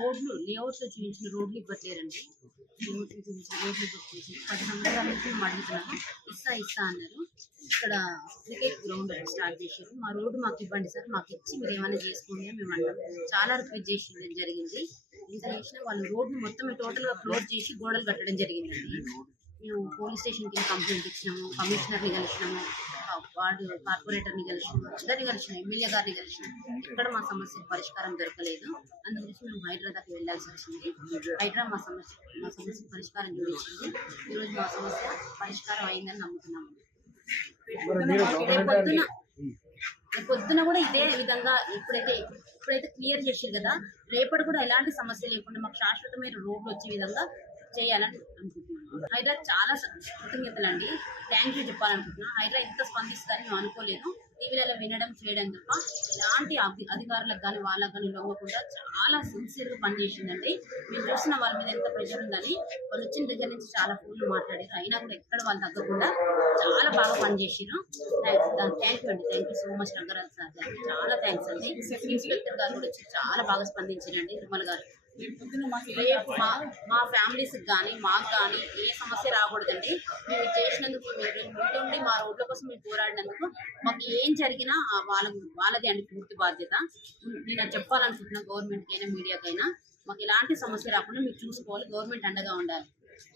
రోడ్లు లేఅవుట్స్ చూపించిన రోడ్లు ఇవ్వట్లేరండి. లేఅవుట్ చూపించిన రోడ్లు ఇవ్వట్లేదు. 10 సంవత్సరాల నుంచి మేము అడుగుతున్నాము, ఇస్తా అన్నారు. ఇక్కడ క్రికెట్ గ్రౌండ్ స్టార్ట్ చేశారు. మా రోడ్డు మాకు ఇవ్వండి సార్, మాకు ఇచ్చి మీరు ఏమైనా చేసుకోండి అని మేము అన్నాం. చాలా రిక్వెస్ట్ చేసి జరిగింది. ఇంత చేసినా వాళ్ళు రోడ్డు మొత్తం టోటల్ గా క్లోజ్ చేసి గోడలు కట్టడం జరిగిందండి. మేము పోలీస్ స్టేషన్కి కంప్లైంట్ ఇచ్చినాము, కమిషనర్ని కలిసినాము, వార్డు కార్పొరేటర్ని కలిసినాము, అందరిని కలిసినాం, ఎమ్మెల్యే గారిని కలిసినాం. ఇక్కడ మా సమస్యకు పరిష్కారం దొరకలేదు. అందుగురించి మేము హైదరాబాద్కి వెళ్ళాల్సి వచ్చింది. హైదరాబాద్ మా సమస్యకు పరిష్కారం చూపించింది. ఈరోజు మా సమస్య పరిష్కారం అయిందని నమ్ముతున్నాము. పొద్దున కూడా ఇదే విధంగా ఇప్పుడైతే క్లియర్ చేసారు కదా, రేపటి కూడా ఎలాంటి సమస్య లేకుండా మాకు శాశ్వతమైన రోడ్లు వచ్చే విధంగా చేయాలని అనుకుంటున్నాను. హైదరాబాద్ చాలా కృతజ్ఞతలు అండి, థ్యాంక్ యూ చెప్పాలనుకుంటున్నాను. హైదరాబాద్ ఇంత స్పందిస్తారని మేము అనుకోలేదు. టీవీలలో వినడం చేయడం తప్ప ఎలాంటి అధికారులకు కానీ వాళ్ళకు కానీ లొంగకుండా చాలా సిన్సియర్గా పనిచేసిందండి. మేము చూసిన వాళ్ళ మీద ఎంత ప్రెషర్ ఉందని వాళ్ళు వచ్చిన దగ్గర నుంచి చాలా ఫోన్లు మాట్లాడారు. అయినా కూడా ఎక్కడ వాళ్ళు తగ్గకుండా చాలా బాగా పనిచేసారు. థ్యాంక్ యూ అండి, thank you so much Rangaraj sir గారికి చాలా థ్యాంక్స్ అండి. ఇన్స్పెక్టర్ గారు కూడా వచ్చి చాలా బాగా స్పందించారండి. తిరుమల గారు. రేపు మా ఫ్యామిలీస్ కానీ మాకు కానీ ఏ సమస్య రాకూడదండి. మేము చేసినందుకు, మీరు ముందుండి మా రోడ్ల కోసం మీరు పోరాడినందుకు మాకు ఏం జరిగినా వాళ్ళది అండి పూర్తి బాధ్యత. నేను చెప్పాలనుకుంటున్నా గవర్నమెంట్కైనా మీడియాకైనా, మాకు ఎలాంటి సమస్య రాకుండా మీరు చూసుకోవాలి. గవర్నమెంట్ అండగా ఉండాలి.